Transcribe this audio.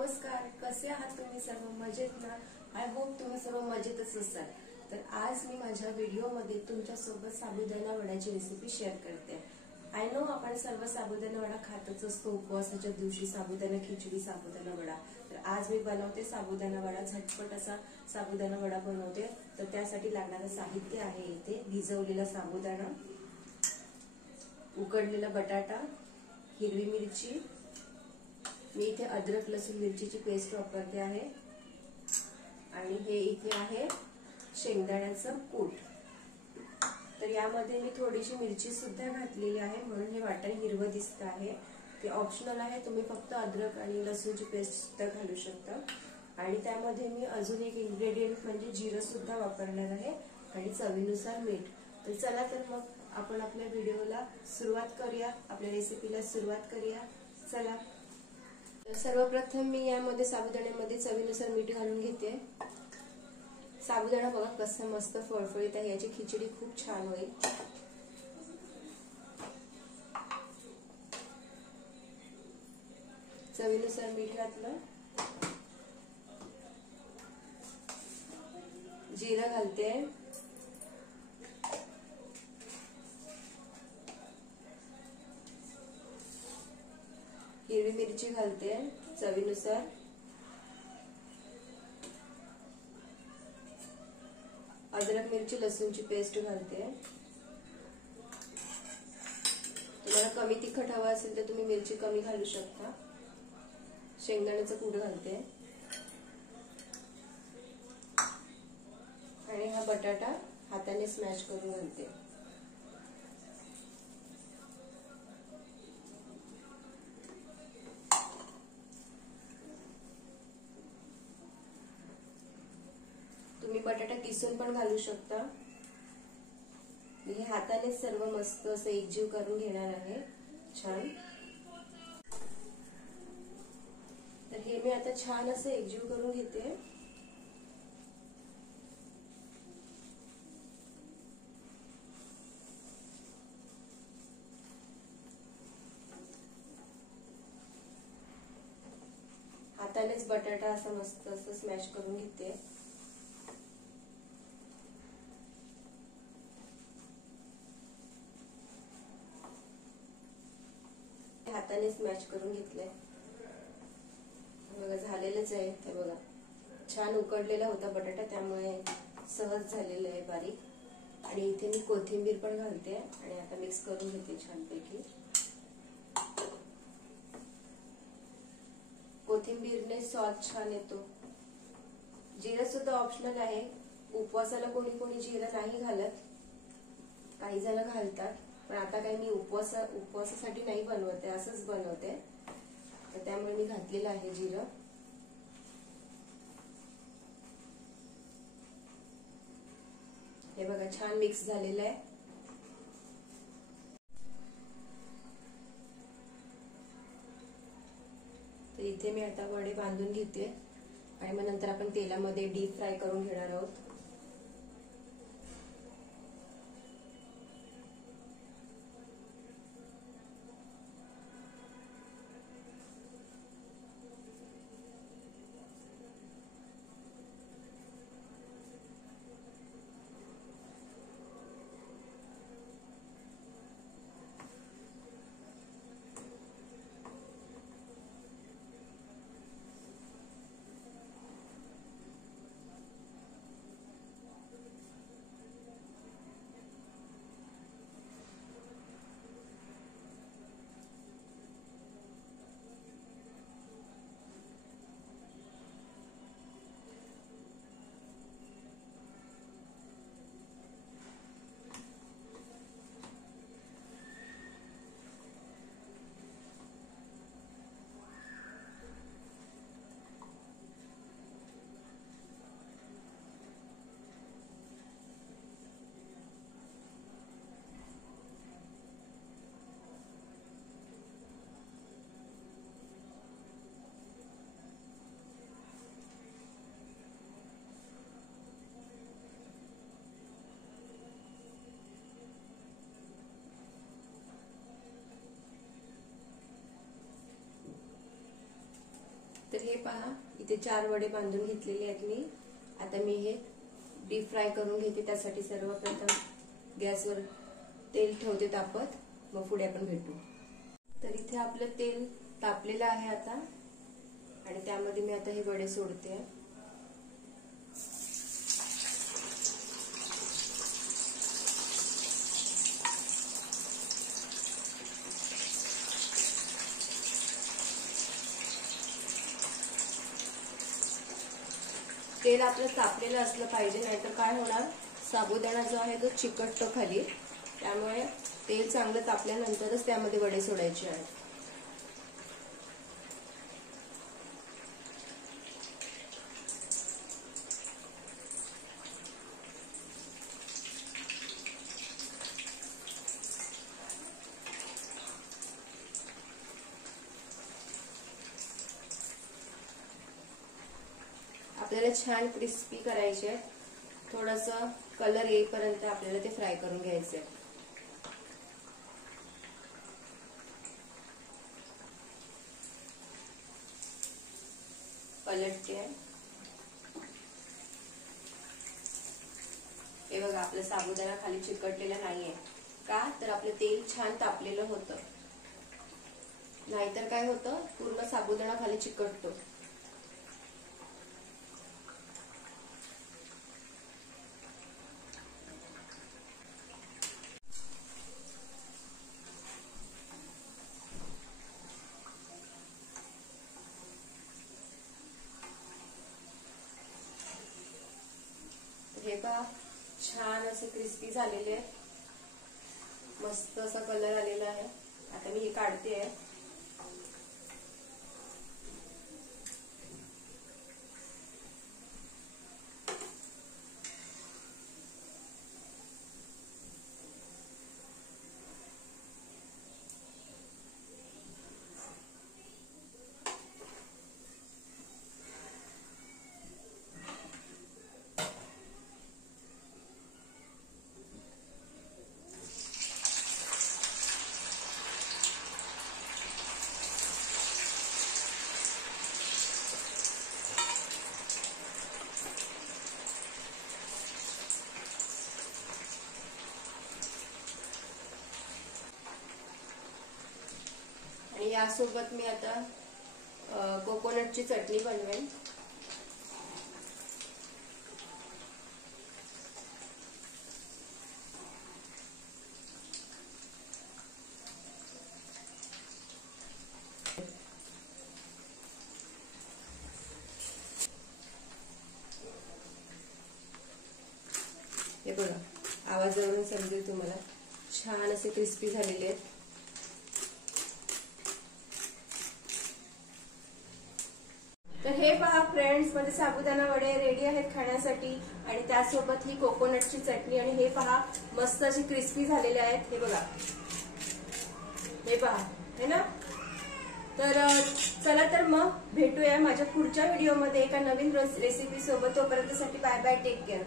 नमस्कार, कसे आहात तुम्ही सर्व? मजेत ना? आय होप तुम्ही सर्व मजेतच असाल. तर आज मी माझ्या व्हिडिओमध्ये तुमच्यासोबत साबुदाणा वड्याची रेसिपी शेअर करते. आय नो आपण सर्व साबुदाणा वडा खातच असतो उपवासाच्या दिवशी, साबुदाणा खिचडी, साबुदाणा वडा. तर आज मी बनवते साबुदाणा वडा, झटपट असा साबुदाणा वडा बनवते. तर त्यासाठी लागणारं साहित्य आहे इथे भिजवलेला साबुदाणा, उकडलेला बटाटा, हिरवी मिरची, मी इथे अद्रक लसूण मिरचीची पेस्ट वापरते आहे, आणि हे इथे आहे शेंगदाण्याचं कूट. तर यामध्ये मी थोडीशी मिरची सुद्धा घातलेली आहे, म्हणून हे वाटण हिरवं दिसतं आहे. ते ऑप्शनल आहे, तुम्ही फक्त अद्रक आणि लसूणची पेस्ट सुद्धा घालू शकता. आणि त्यामध्ये मी अजून एक इन्ग्रेडियंट म्हणजे जिरं सुद्धा वापरणार आहे, आणि चवीनुसार मीठ. तर चला तर मग आपण आपल्या व्हिडिओला सुरुवात करूया, आपल्या रेसिपीला सुरुवात करूया. चला. सर्वप्रथम मी यामध्ये साबुदाण्यामध्ये चवीनुसार मीठ घालून घेते. साबुदाणा बघा कसं मस्त फळफळीत आहे, याची खिचडी खूप छान होईल. चवीनुसार मीठ घातलं, जिरं घालते, हिरवी मिरची घालते चवीनुसार, अद्रक मिरची लसूणची पेस्ट घालते. तुम्हाला कमी तिखट हवं असेल तर तुम्ही मिरची कमी घालू शकता. शेंगदाण्याचं कूट घालते, आणि हा बटाटा हाताने स्मॅश करून घालते. तुम्ही बटाटा किसून पण घालू शकता. मी हाताने सर्व मस्त असं एकजीव करून घेणार आहे, छान. तर हे मी आता छान असं एकजीव करून घेते. हातानेच बटाटा असा मस्त असं स्मॅश करून घेते. हाताने स्मॅश करून घेतले. बघा झालेलंच आहे ते, बघा छान उकडलेला होता बटाटा, त्यामुळे सहज झालेलं आहे बारीक. आणि इथे मी कोथिंबीर पण घालते, आणि आता मिक्स करून घेते छानपैकी. कोथिंबीरने स्वाद छान येतो. जिरं सुद्धा ऑप्शनल आहे, उपवासाला कोणी कोणी जिरं नाही घालत, काही जण घालतात. पण आता काही मी उपवासासाठी नाही बनवते, असंच बनवते, तर त्यामुळे मी घातलेलं आहे जिरं. हे बघा छान मिक्स झालेलं आहे. तर इथे मी आता वडे बांधून घेते, आणि मग नंतर आपण तेलामध्ये डीप फ्राय करून घेणार आहोत. तर हे पहा, इथे 4 वडे बांधून घेतलेले आहेत मी. आता मी हे डीप फ्राय करून घेते. त्यासाठी सर्वप्रथम गॅसवर तेल ठेवते तापत, मग पुढे आपण भेटू. तर इथे आपलं तेल तापलेलं आहे आता, आणि त्यामध्ये मी आता हे वडे सोडते. तेल आपलं तापलेलं असलं पाहिजे, नाहीतर काय होणार, साबुदाणा जो आहे तो चिकटतो खाली. त्यामुळे तेल चांगलं तापल्यानंतरच त्यामध्ये वडे सोडायचे आहेत. आपल्याला छान क्रिस्पी करायचे, थोडंसं कलर येईपर्यंत आपल्याला ते फ्राय करून घ्यायचे. पलटते. हे बघा, आपलं साबुदाणा खाली चिकटलेला नाहीये. का तर आपलं तेल छान तापलेलं होतं, नाहीतर काय होतं, पूर्ण साबुदाणा खाली चिकटतो. हे पहा, छान असे क्रिस्पी झालेले आहेत. मस्त असा कलर आलेला आहे. आता मी हे काढते आहे. आणि यासोबत मी आता कोकोनटची चटणी बनवेन. हे बघा, आवाजावरून समजेल तुम्हाला, छान असे क्रिस्पी झालेले आहेत. तर हे पहा फ्रेंड्स, माझे साबुदाणा वडे रेडी आहेत खाण्यासाठी, आणि त्यासोबत ही कोकोनटची चटणी. आणि हे पहा, मस्त असे क्रिस्पी झालेले आहेत. हे बघा, हे पहा, है ना. तर चला तर मग भेटूया माझ्या पुढच्या व्हिडिओमध्ये एका नवीन रेसिपी सोबत. तोपर्यंतसाठी बाय बाय, टेक केअर.